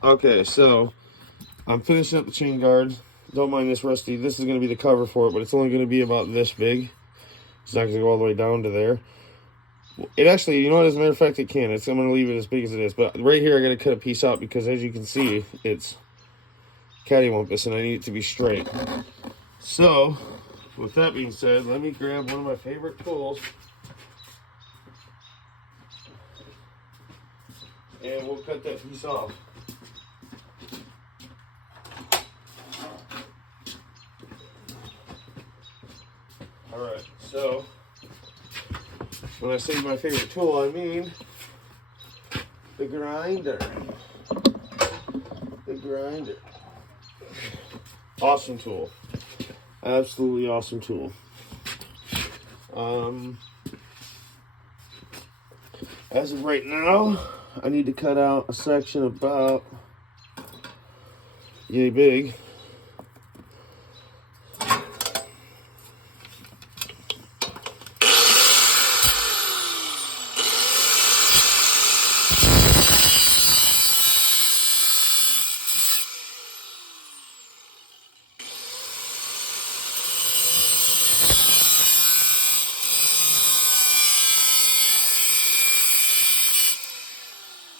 Okay, so I'm finishing up the chain guard. Don't mind this rusty. This is going to be the cover for it, but it's only going to be about this big. It's not going to go all the way down to there. It actually, you know what, as a matter of fact, it can. I'm going to leave it as big as it is. But right here, I got to cut a piece out because, as you can see, it's cattywampus, and I need it to be straight. So, with that being said, let me grab one of my favorite tools. And we'll cut that piece off. Alright, so when I say my favorite tool, I mean the grinder. The grinder. Awesome tool. Absolutely awesome tool. As of right now, I need to cut out a section about yay big.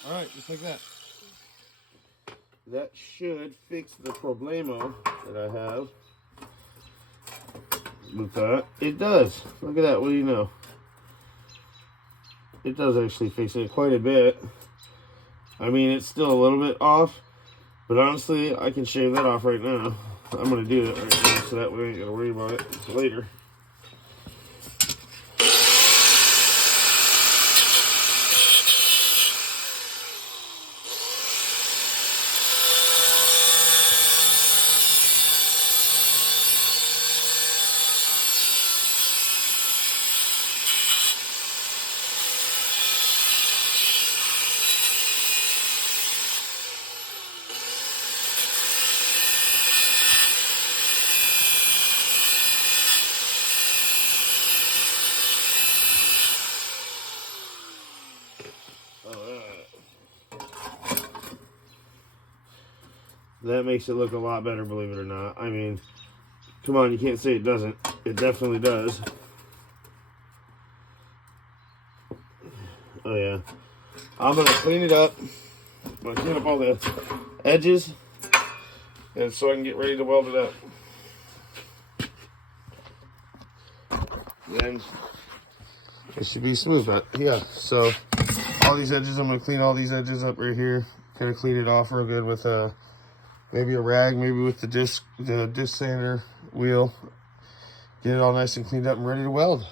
Alright, just like that. That should fix the problemo that I have with that. It does. Look at that. What do you know? It does actually fix it quite a bit. I mean, it's still a little bit off, but honestly, I can shave that off right now. I'm going to do that right now so that way I ain't got to worry about it later. That makes it look a lot better, believe it or not. I mean, come on, you can't say it doesn't. It definitely does. Oh yeah. I'm gonna clean it up. I'm gonna clean up all the edges, and so I can get ready to weld it up. Then it should be smooth. But yeah, so all these edges, I'm gonna clean all these edges up right here. Kind of clean it off real good with maybe a rag, maybe with the disc sander wheel. Get it all nice and cleaned up and ready to weld.